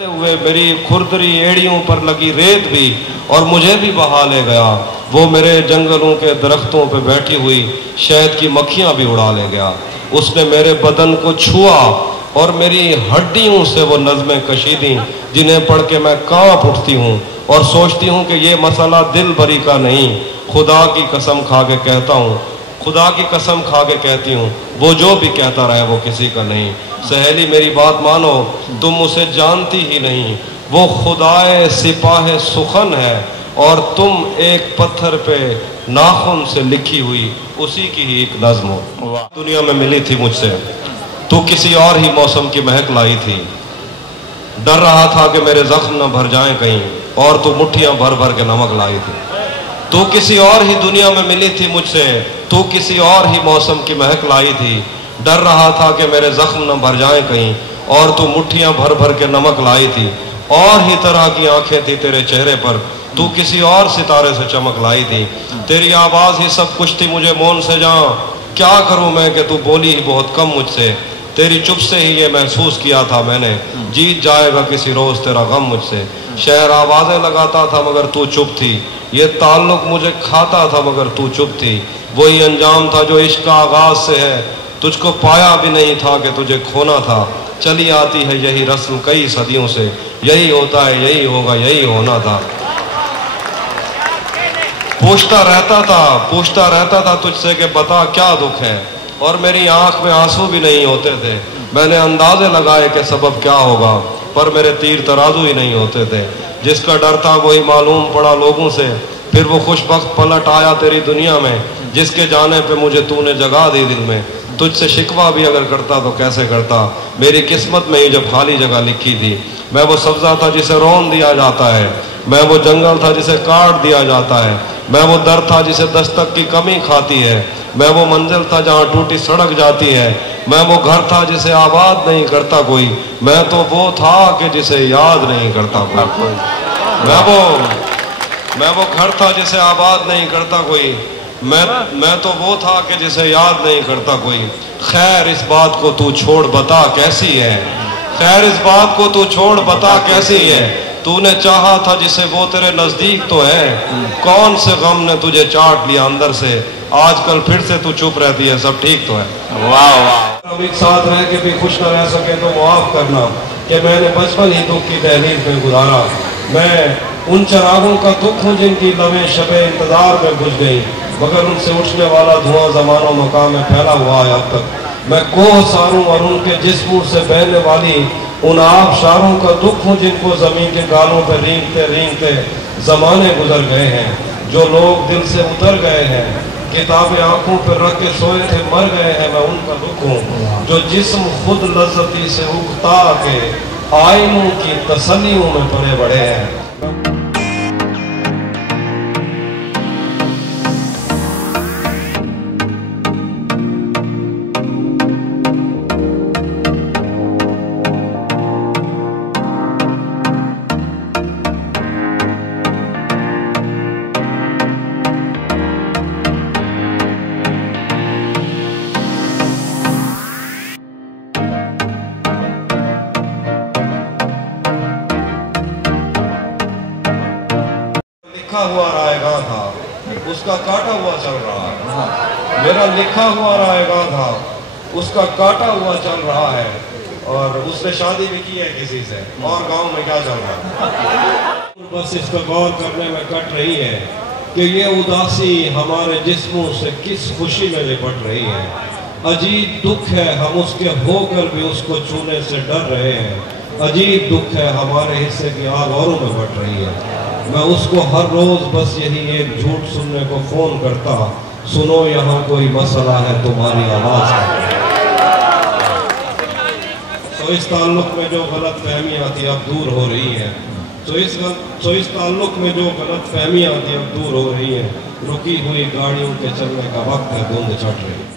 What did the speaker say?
हुए मेरी खुरदरी एड़ियों पर लगी रेत भी और मुझे भी बहा ले गया। वो मेरे जंगलों के दरख्तों पे बैठी हुई शहद की मक्खियां भी उड़ा ले गया। उसने मेरे बदन को छुआ और मेरी हड्डियों से वो नज़में कशी दी जिन्हें पढ़ के मैं कांप उठती हूँ और सोचती हूँ कि ये मसला दिल भरी का नहीं। खुदा की कसम खा के कहता हूँ, खुदा की कसम खा के कहती हूँ, वो जो भी कहता रहे वो किसी का नहीं। सहेली मेरी बात मानो, तुम उसे जानती ही नहीं। वो खुदाए सिपाह सुखन है और तुम एक पत्थर पे नाखून से लिखी हुई उसी की ही एक नज्म हो। दुनिया में मिली थी मुझसे, तू किसी और ही मौसम की महक लाई थी। डर रहा था कि मेरे जख्म न भर जाएं कहीं और तू मुट्ठियां भर भर के नमक लाई थी। तू किसी और ही दुनिया में मिली थी मुझसे, तू किसी और ही मौसम की महक लाई थी। डर रहा था कि मेरे जख्म न भर जाएं कहीं और तू मुट्ठियां भर भर के नमक लाई थी। और ही तरह की आंखें थी तेरे चेहरे पर, तू किसी और सितारे से चमक लाई थी। तेरी आवाज ही सब कुछ थी मुझे मौन से जान, क्या करूं मैं कि तू बोली ही बहुत कम मुझसे। तेरी चुप से ही ये महसूस किया था मैंने, जीत जाएगा किसी रोज तेरा गम मुझसे। शहर आवाजें लगाता था मगर तू चुप थी, ये ताल्लुक मुझे खाता था मगर तू चुप थी। वही अंजाम था जो इश्क का आगाज से है, तुझको पाया भी नहीं था कि तुझे खोना था। चली आती है यही रस्म कई सदियों से, यही होता है यही होगा यही होना था। पूछता रहता था तुझसे कि बता क्या दुख है, और मेरी आंख में आंसू भी नहीं होते थे। मैंने अंदाजे लगाए कि सबब क्या होगा, पर मेरे तीर तराजू ही नहीं होते थे। जिसका डर था वही मालूम पड़ा लोगों से, फिर वो खुशबख्त पलट आया तेरी दुनिया में। जिसके जाने पे मुझे तूने जगा दी दिल में, तुझसे शिकवा भी अगर करता तो कैसे करता। मेरी किस्मत में ही जब खाली जगह लिखी थी। मैं वो सब्जा था जिसे रौन दिया जाता है, मैं वो जंगल था जिसे काट दिया जाता है, मैं वो दर था जिसे दस्तक की कमी खाती है, मैं वो मंजिल था जहाँ टूटी सड़क जाती है, मैं वो घर था जिसे आबाद नहीं करता कोई, मैं तो वो था कि जिसे याद नहीं करता कोई। मैं वो घर था जिसे आबाद नहीं करता कोई, मैं तो वो था कि जिसे याद नहीं करता कोई। खैर इस बात को तू छोड़ बता कैसी है, खैर इस बात को तू छोड़ बता कैसी है। तूने चाहा था जिसे वो तेरे नजदीक तो है, कौन से गम ने तुझे चाट लिया अंदर से। आजकल फिर से तू चुप रहती है, सब ठीक तो है। वाह वाह। अब एक साथ रह के भी खुश न रह सके तो माफ करना कि मैंने बचपन ही दुख की दहलीज में गुजारा। मैं उन चरागों का दुख हूँ जिनकी लबें शबे इंतजार में बुझ गई, मगर उनसे उठने वाला धुआं जमानो मकाम में फैला हुआ है अब तक। मैं कोह सारूं और उनके जिस्मों से बहने वाली उन आबशारों का दुख हूँ जिनको जमीन के गालों पर रेंगते रेंगते जमाने गुजर गए हैं। जो लोग दिल से उतर गए हैं, किताबें आंखों पर रख के सोए थे मर गए हैं, मैं उनका दुख हूँ। जो जिस्म खुद लज्जती से उगता के आइनों की तसल्लियों में पले बड़े हैं। लिखा हुआ रायगा था, उसका काटा हुआ चल रहा है। मेरा लिखा हुआ रायगा था, उसका काटा हुआ चल रहा है। और उसने शादी भी की है किसी से, और गांव में क्या चल रहा है। बस इस पर गौर करने में कट रही है कि ये उदासी हमारे जिस्मों से किस खुशी में लिपट रही है। अजीब दुख है हम उसके होकर भी उसको छूने से डर रहे हैं। अजीब दुख है हमारे हिस्से की आग औरों में बट रही है। मैं उसको हर रोज बस यही एक झूठ सुनने को फोन करता, सुनो यहाँ कोई मसला है तुम्हारी आवाज का। तो इस ताल्लुक में जो गलत फहमियाँ थी अब दूर हो रही हैं, तो इस ताल्लुक में जो गलत फहमियाँ थी अब दूर हो रही हैं। रुकी हुई गाड़ियों के चलने का वक्त है, धुंध छट रही।